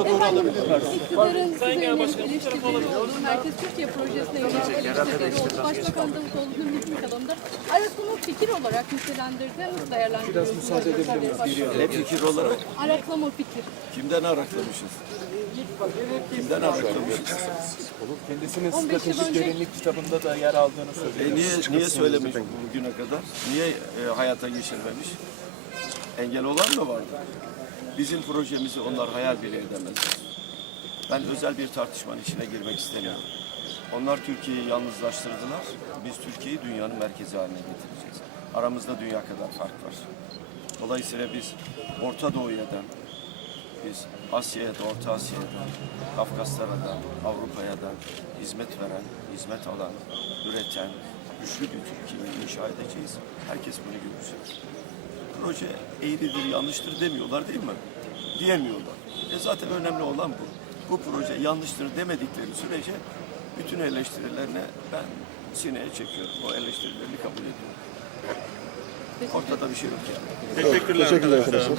Efendim, iktidarın size yönelik eleştirileri oldu. Merkez Türkiye projesine oldu. Başbakan Davutoğlu'nun mülkü alanında araklama fikir olarak nitelendirdi. Nasıl değerlendiriyorsunuz? Biraz müsaade edebilir Ne fikir olarak Araklama fikir. kimden araklamışız? Kimden araklamışız? Kendisinin 15 yıl stratejik derinlik kitabında da yer aldığını söylüyor. E niye niye söylemiş bugüne kadar? Niye e, hayata geçirmemiş? Engel olan mı vardı? Bizim projemizi onlar hayal bile edemezler. Ben özel bir tartışmanın içine girmek istemiyorum. Onlar Türkiye'yi yalnızlaştırdılar. Biz Türkiye'yi dünyanın merkezi haline getireceğiz. Aramızda dünya kadar fark var. Dolayısıyla biz Orta Doğu'ya da, biz Asya'ya da, Orta Asya'ya da, Kafkaslara da, Avrupa'ya da hizmet veren, hizmet alan, üreten, güçlü bir Türkiye'yi inşa edeceğiz. Herkes bunu görecek. Proje eğridir, yanlıştır demiyorlar değil mi? Diyemiyorlar. E zaten önemli olan bu. Bu proje yanlıştır demedikleri sürece bütün eleştirilerine ben sineye çekiyorum. O eleştirilerini kabul ediyorum. Ortada bir şey yok yani. Teşekkürler. arkadaşlar.